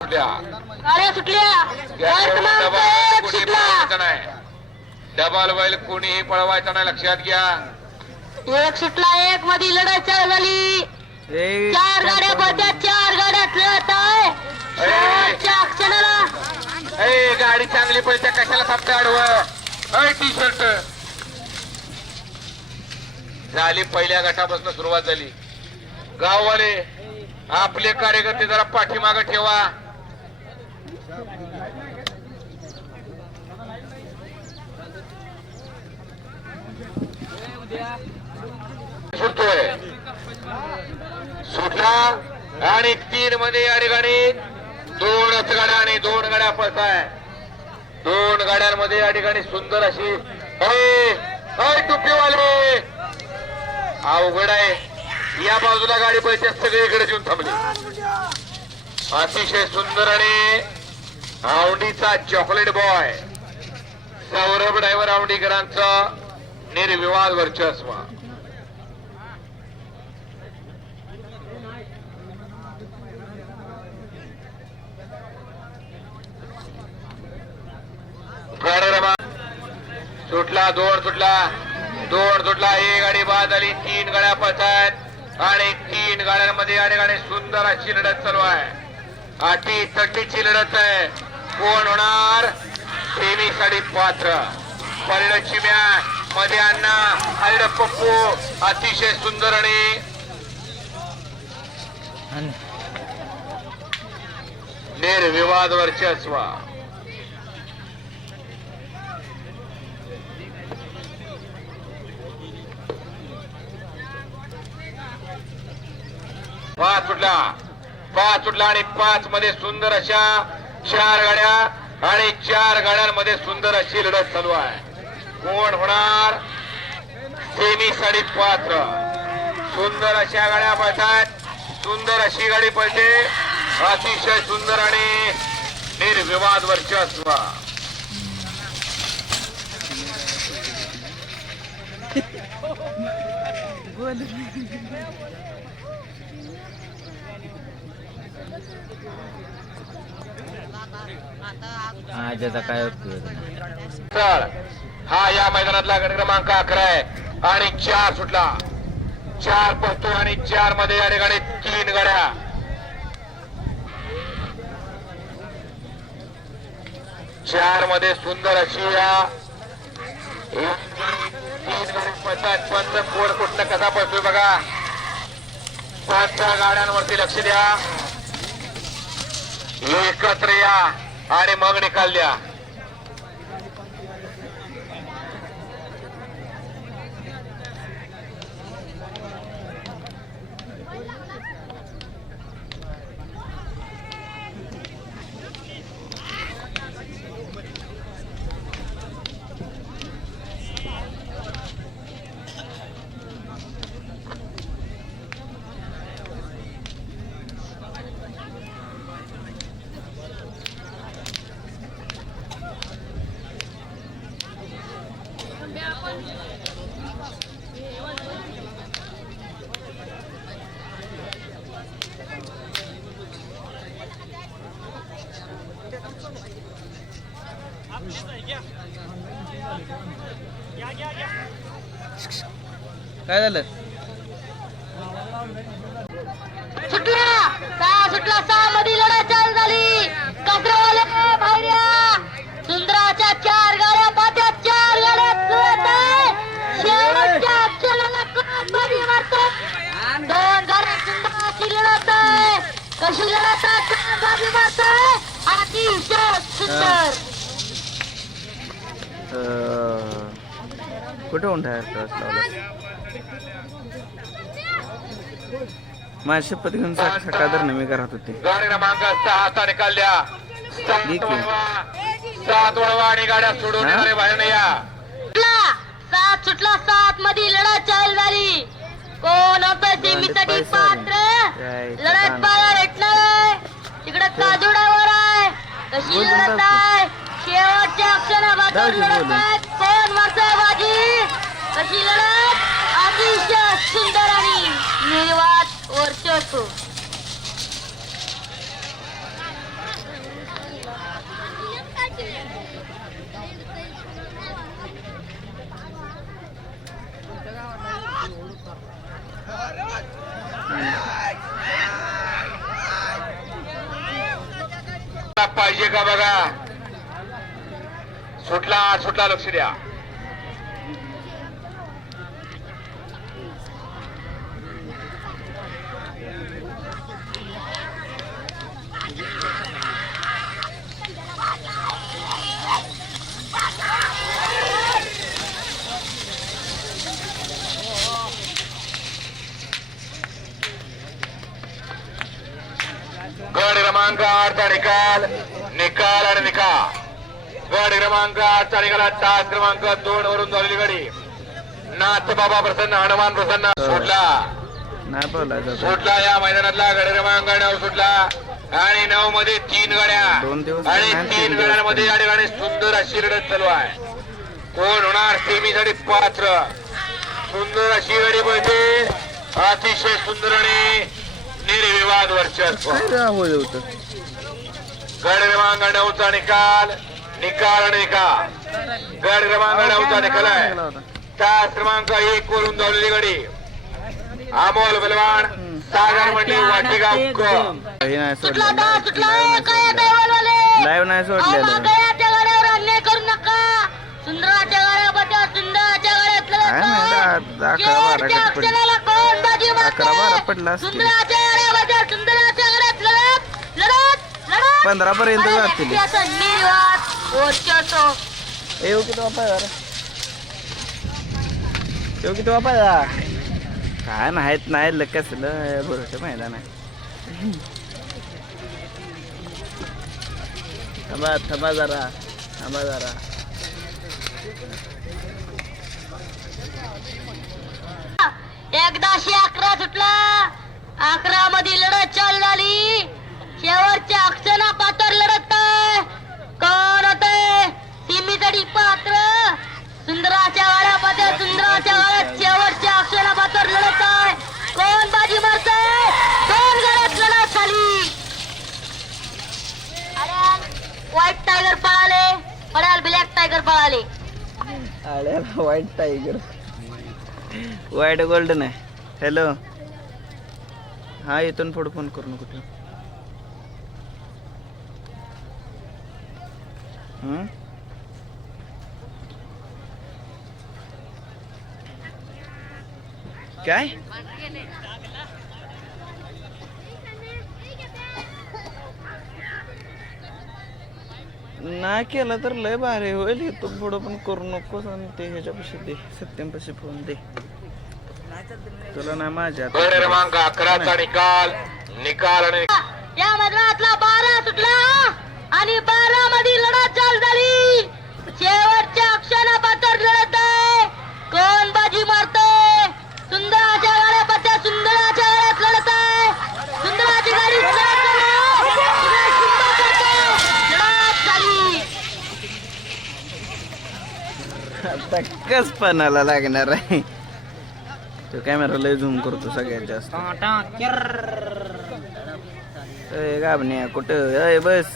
गाड्या सुटल्या. डबल बैल कोणीही पळवायचा नाही, लक्षात घ्या. एक सुटला, एक मध्ये लढाई चालू झाली. 4 गाड्या पळत्या, 4 गाड्यात लढत आहे. शेवटच्या क्षणाला गाडी चांगली पळत्या, कशाला थांबते आडवं. टी शर्ट झाली. पहिल्या गटापासून सुरुवात झाली. गाववाले आपले कार्यकर्ते जरा पाठीमागे ठेवा. सुटतोय, सुटला आणि 3 मध्ये या ठिकाणी 2च गाड्या आणि 2 गाड्या पळताय. 2 गाड्यांमध्ये या ठिकाणी सुंदर अशी टोपीवाले अवघड आहे. या बाजूला गाडी पळते, सगळीकडे येऊन थांबली. अतिशय सुंदर आणि औंढीचा चॉकलेट बॉय सौरभ ड्रायव्हर औंढीकरांचा निर्विवाद वर्चस्व. सुटला, 2 सुटला, 2 सुटला. ही गाडी बाद झाली. 3 गाड्या पळतायत आणि 3 गाड्यांमध्ये या ठिकाणी सुंदर अशी लढत चालू आहे. अटी-तटीची लढत आहे. कोण होणार सेमीसाठी पात्र. पहिलं चिम्या, मध्ये अण्णा, हल्ड पप्पू. अतिशय सुंदर आणि निर्विवाद वर्चस्व. पाच सुटला आणि 5 मध्ये सुंदर अशा 4 गाड्या आणि 4 गाड्यांमध्ये सुंदर अशी लढत चालू आहे. कोण होणार सेमीसाठी पात्र. सुंदर अशा गाड्या पळतात, सुंदर अशी गाडी पळते. अतिशय सुंदर आणि निर्विवाद वर्चस्व. काय तर हा या मैदानातला गट क्रमांक 11 आहे आणि 4 सुटला. 4 पळतो आणि 4 मध्ये या ठिकाणी 3 गाड्या. 4 मध्ये सुंदर अशी या 3 गाड्या पळतात. पंच कोण कुठनं कसा पळतोय बघा. 5 गाड्यांवरती लक्ष द्या. एकत्र या आणि मग निकाल द्या. काय झालं? सुटला, 6 सुटला. 6 मध्ये लढाई चालू झाली. कचरावाले बाहेर या. सुंदराच्या 4 गाड्या पाहत्या, 4 गाड्यात लढत आहे. शेवटच्या क्षणाला कोण बाजी मारतोय. 2 गाड्या सुंदराची लढत आहे. कशी लढत आहे, कोण बाजी मारतोय. अतिशय सुंदर. कुठे उंटायर क्रॉस लावला? माझ्या शपथ घेऊन सकाळ मी करत होते. गाडी क्रमांक 6 निकाल द्या. 7 वळवा आणि गाड्या सोडून बाहेर या. 7 सुटला. 7 मध्ये लढत चालू झाली. कोण होतं सेमीसाठी पात्र. लढत बाहेर भेटणार आहे. तिकडे काजुडावर आहे. कशी लढत आहे. शेवटच्या क्षणाबाजूला लढत आहे. कोण मारतोय बाजी. कशी लढत. अतिशय सुंदर आणि निर्वाद वर्चस्व. पाहिजे का बघा. सुटला सुटला, लक्ष द्या. गड क्रमांक 8 चा निकाल निकाल आणि निकाल. गड क्रमांक 8 चा निकाल. तास क्रमांक 2 वरून झालेली गाडी. नाथ बाबा प्रसन्न, हनुमान प्रसन्न. सुटला नाही बोलायचं सुटला या मैदानातला गड क्रमांक 9 सुटला. आणि 9 मध्ये 3 गाड्या 2 दिवस आणि नाही, 3 3 गाड्यांमध्ये या ठिकाणी सुंदर अशी लढत चालू आहे. कोण होणार सेमीसाठी पात्र. सुंदर अशी गाडी पळते. अतिशय सुंदर आणि निर्विवाद वर्चस्व. होतं गड क्रमांक 9 चा निकाल निकाल आणि निकाल. गड क्रमांक 9 चा निकाल आहे. तास क्रमांक 1 वरून धावलेली गाडी. अमोल बलवान, सागर मंडी, वाटेगाव. हे नाही सुटला सोडलेलं. दा सुटला. काय दैवलवाले लाईव्ह नाही सोडलेलं. गळ्याच्या गाड्यावर अन्याय करू नका. सुंदराच्या गाड्या बद्या सुंदराच्या काय नाही, गाड्यातलं 11-12 शेवटच्या अक्षराला कोण बाजी मारतंय? 11-12 पडला असतील. सुंदराच्या गाड्या बद्या सुंदराच्या गाड्यात लढत लढत लढत 15 पर्यंत जातील. निर्वाद वर्चस्व. येऊ किती वापाय येऊ किती वापाय काय माहित नाही कसलं बरोबर मैदान आहे. थांबा थांबा जरा थांबा जरा. एकदाशी 11 सुटला. 11 मध्ये लढत चालू झाली. शेवटच्या अक्षरा पात्र लढत आहे. कोण होते सीमेसाठी पात्र. सुंदराच्या गाड्यामध्ये सुंदराच्या गाड्यात शेवटच्या अक्षरा पात्र लढत आहे. कोण बाजी मारतंय. 2 गाड्यात लढत झाली. व्हाईट टायगर पळाले. पडाल ब्लॅक टायगर पळाले. आल्याला व्हाईट टायगर व्हाईट गोल्डन आहे. हॅलो हा इथून पुढे फोन करू नको तू. काय नाही केलं तर लय भारी होईल. इथून पुढं पण करू नकोस. आणि ते ह्याच्यापाशी दे, सत्यमपाशी फोन दे. तुला नाही माझ्या गड क्रमांक 11 चा निकाल निकाल आणि या मैदानातला 12 सुटला. आणि 12 मध्ये लढत चालू झाली. शेवटच्या अक्षरा पात्र लढत आहे. कोण बाजी मारतोय. सुंदराच्या गाड्या पत्या सुंदराच्या गाड्यात लढत आहे. सुंदराची गाडी आता कस पणाला लागणार आहे. तो कॅमेरा लय झूम करतो सगळ्यात जास्त. गाबण्या कुठं बस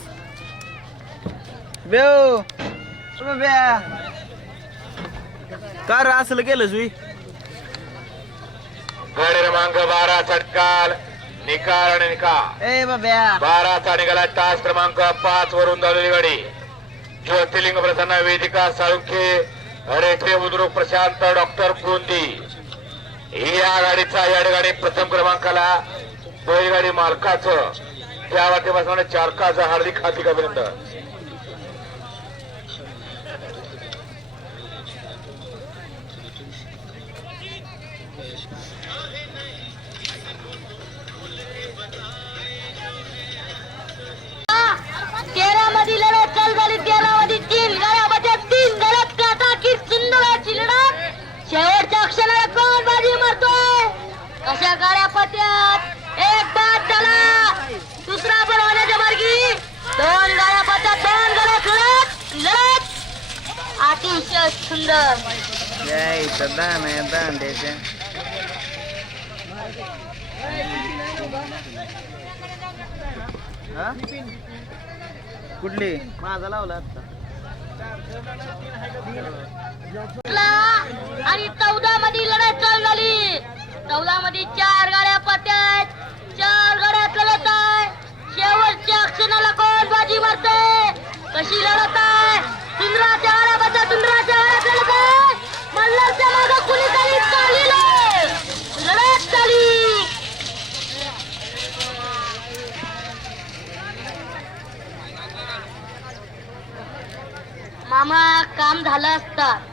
बेव ब्या का रे असलं केलं सुई. गड क्रमांक 12 चा निकाल निकाल आणि निकाल. ए बाब्या 12 चा निकाला. तास क्रमांक 5 वरून धावलेली गाडी. ज्योतिर्लिंग प्रसन्न, वेदिका साळुंखे, रेठे बुद्रुक, प्रशांत, डॉक्टर गोंदी. या गाडीचा या ठिकाणी प्रथम क्रमांकाला बैलगाडी मालकाचं त्या वाटेपासून चारकाचं हार्दिक हार्दिक अभिनंदन. मध्ये लढत चालू झाली. 13 मध्ये 3 गाड्यामध्ये 3 गलत काटा की सुंदराची लढत. शेवटच्या क्षणाला कोण बाजी मारतोय. कशा गाड्या पत्यात. एक बाद झाला. दुसरा पण होण्याच्या मार्गी. 2 गाड्या पत्यात 2 गलत लढत लढत अतिशय सुंदर. यायचं दान आहे दांड्याच्या. कुठली माझा लावला आता. आणि 14 मध्ये लढत चालू झाली. 14 मध्ये 4 गाड्या पत्यात. 4 गाड्यात लढत आहे. शेवटच्या क्षणाला कोण बाजी मारतो. अशी लढत आहे. सुंदराच्या आराबाच्या सुंदराच्या आरात लढत आहे. मल्हारच्या मागं कुणी तरी चालली लढत चाली. मामा काम झालं असतं.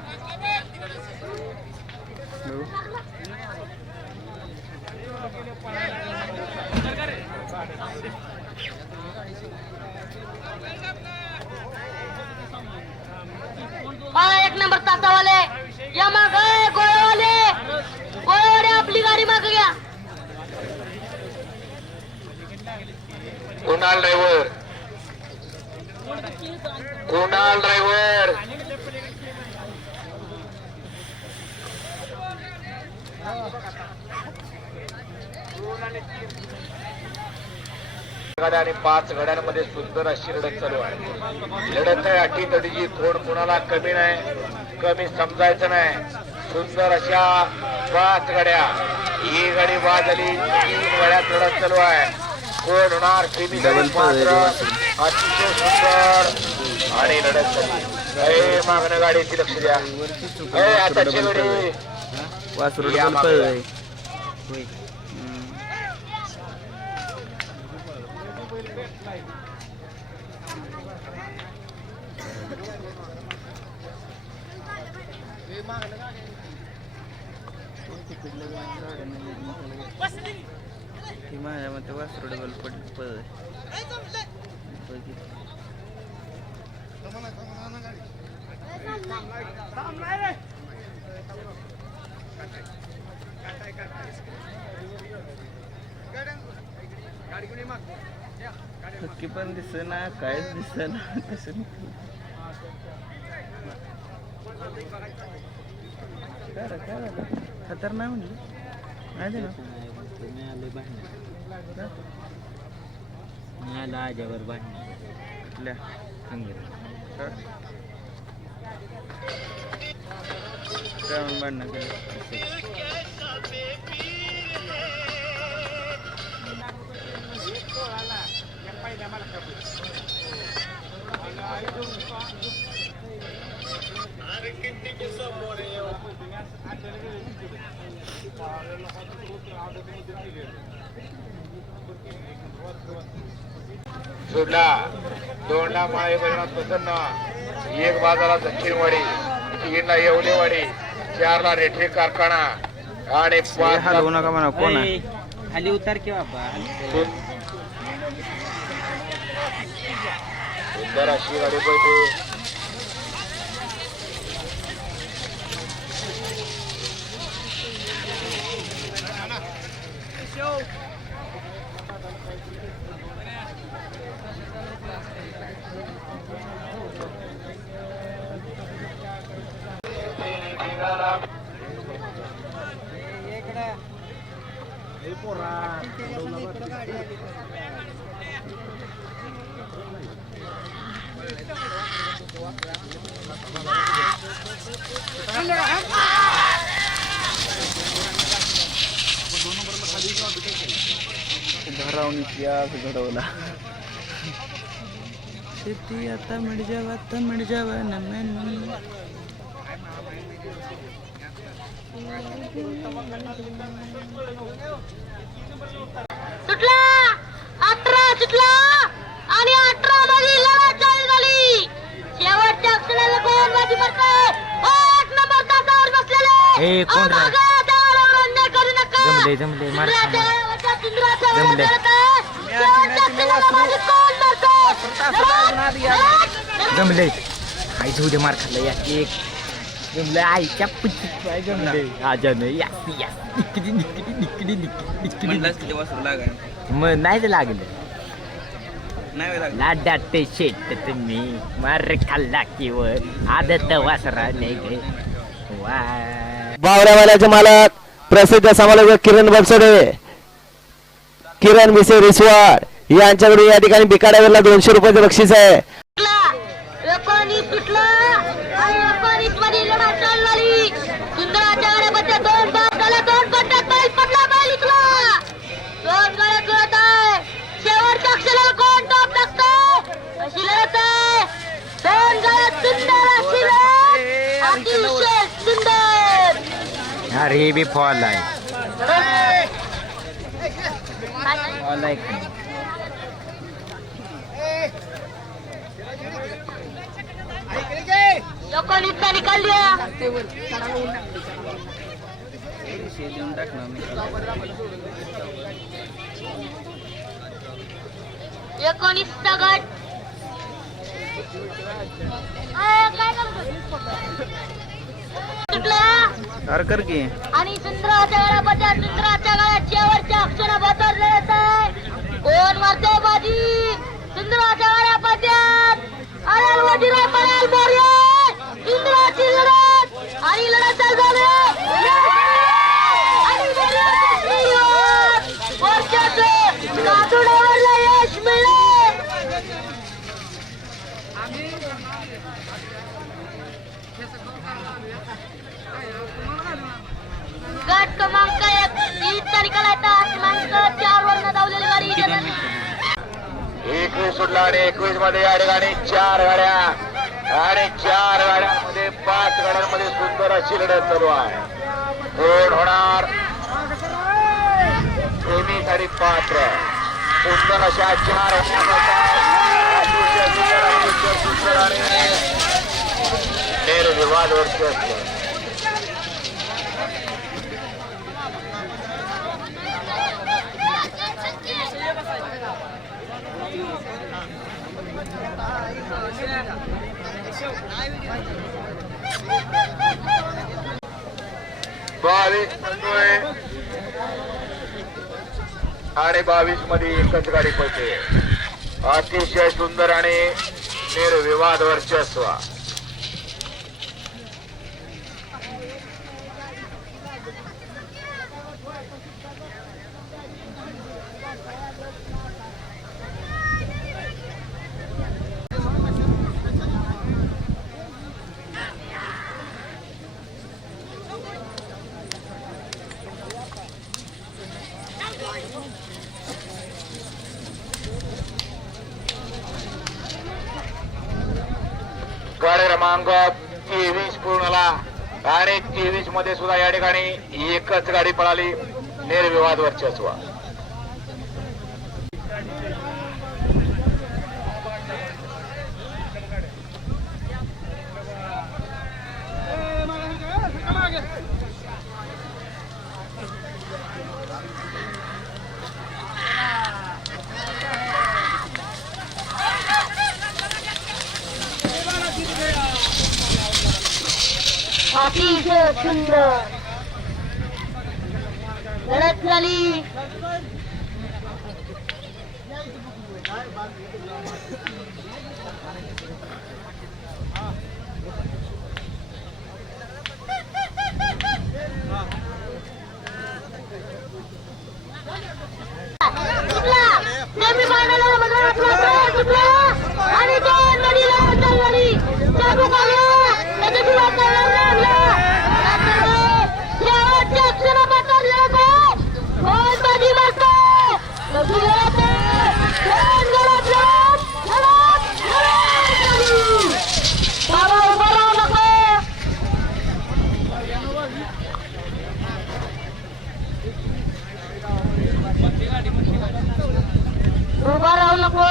एक नंबर तासावाले या माग गोळेवाले आपली गाडी माग घ्या. कुणाल ड्रायव्हर गाड्या आणि 5 गाड्यांमध्ये सुंदर अशी लढत चालू आहे. लढत आहे अटी तडीची. कोण कोणाला कमी नाही, कमी समजायचं नाही. सुंदर अशा 5 गाड्या. ही गाडी बाद झाली. 3 गाड्यात लढत चालू आहे. कोण होणार सेमी मात्र अतिशय सुंदर आणि लढत झाली. मागणं गाडीची लक्ष द्या. आताची गाडी वासरू माझ्या मते वासरू डबल पड नक्की पण दिसेना, कायच दिसेना. कसं खतरनाक म्हणलं माहिती ना. आजावर भांडण सोडला 2ला माळे बहिणात प्रसन्न. 1 बाजाला दक्षिणवाडी, 3ला येवलेवाडी, 4ला रेठे कारखाना आणि 5 हलवू नका म्हणा. कोण आहे खाली उतार की बाबा. सुंदर अशी गाडी पळते. घडवला शेती आता मिळ जावा सुटला 18 सुटला आणि 18 मध्ये लढत चालू झाली. शेवटच्या अक्षराला कोण बाजी मारतंय. 8 नंबर तासावर बसलेले कोण अन्याय करू नका. जमले जमले आई झुडे मार खाल्ला या एक जमले आईच्या पुच्ची जमले आजाने मग नाही ते लागलं लाडाटे शेट तुम्ही मार खाल्ला किंवा आदत वासरा नाही वा. बावऱ्यावाल्याचे मालक प्रसिद्ध समालोचक किरण बनसोडे, किरण मिसे रिसवाड यांच्याकडे या ठिकाणी बिकाड्यावरला 200 रुपयाचे बक्षीस आहे. 19 सुटला आणि 19 मध्ये लढत चालू झाली. सुंदराच्या गाड्यामध्ये 2 बाद झाला. 2 पट्ट्यात बैल पडला. बैल उचला. 2 गाड्या जुळत आहे. शेवटच्या अक्षराला कोण टॉप टाकतो अशी लढत आहे. अरे हे बी फॉल आहे फॉल आहे खाली. एकोणीसचा निकाल द्या. देऊन टाकणार मी. एकोणीसचा गट काय सुटला कर की आणि सुंदराच्या गळ्यामध्ये सुंदराच्या गळ्यात शेवटच्या अक्षर बदलले येत आहे. कोण मारते बाजी सुंदराच्या गळ्यामध्ये अरे वजीरा पळाल मोर्या सुंदराची लढत आणि लढत चालू झाली आणि वर्षाचं कातुडावरला यश मिळले. गट क्रमांक 1 तीनचा निकाल येतात. क्रमांक 4 वरनं धावलेली गाडी विजेता. 21 सुटला आणि 21 मध्ये या ठिकाणी 4 गाड्या आणि 4 गाड्यांमध्ये 5 गाड्यांमध्ये सुंदर अशी लढत चालू आहे. कोण होणार सेमीसाठी पात्र सुंदर अशा 4 सुंदर आणि निर्विवाद वर्चस्व. आणि 22 मध्ये एकच गाडी पळते. अतिशय सुंदर आणि निर्विवाद वर्चस्व. गाडी क्रमांक 23 पूर्णला आणि 23 मध्ये सुद्धा या ठिकाणी एकच गाडी पळाली. निर्विवाद वर्चस्व. अतिशय सुंदर लढत झाली. आणि दोन नदीला चालवली चालू उभा राहू नको.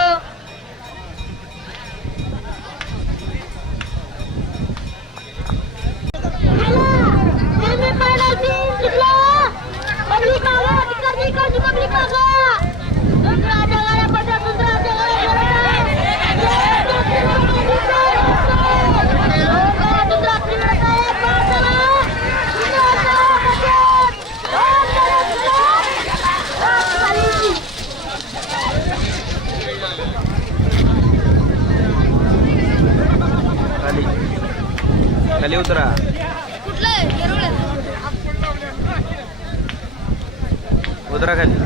खाली उतरा. उतरा खाली.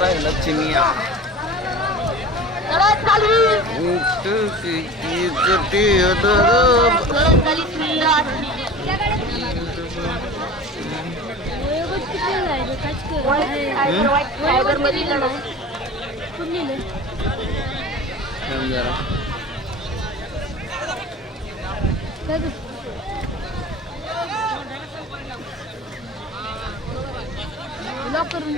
राहिला चिमिया लढत झाली लढत झाली सुंदर अशी. वाईट फायबर मध्ये लढत. लॉक करून